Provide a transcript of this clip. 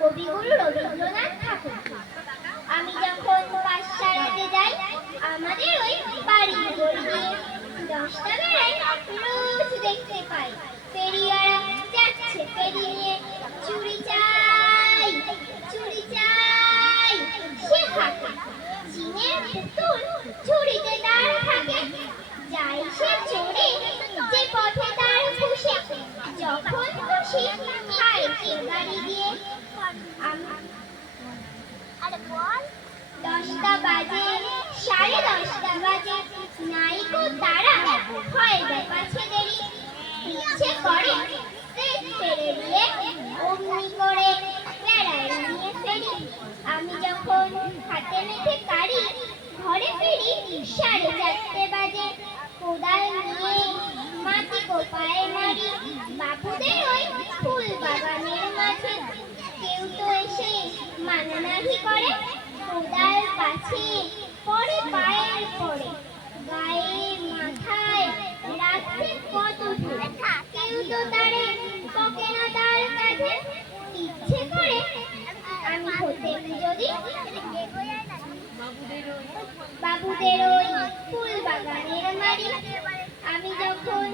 কবিগুরু রবীন্দ্রনাথ ঠাকুর। আমি যখন পাঠশালাতে যাই আমাদের ওই বাড়ির গলি দিয়ে 10টা বেলায় রোজ দেখতে পাই ফেরিওয়ালা যাচ্ছে ফেরি নিয়ে। চুড়ি চাই, চুড়ি চাই, সে হাঁকে। চীনের পুতুল ঝুড়িতে তার থাকে, যাই সে চড়ে যে পথে তার খুশি, যখন খুশি খায় সে গাড়ি দিয়ে। 10টা বাজে, 10:30 বাজে, নাইকো তারা হয় ব্যাপাছে দেরি। ইচ্ছে করে সেট ফেলে দিয়ে অমনি করে বেড়ায় নিয়ে ফেরি। আমি যখন হাতে মেখে কারি ঘরে ফিরি 4:30 বাজে। কোদাল নিয়ে মাটি কোপায় মারি বাবুদের ওই ফুল বাগানের মাঝে। কেউ তো এসে মানা নাহি করে, কোদাল কাছে পরে পায়ের পরে, গায়ে মাথায় রাখছে কত ধূল। কেউ তো তারে বকে না তার কাছে। ইচ্ছে করে আমি হতে যদি বাবুদের ওই ফুল বাগানের মারি। আমি যখন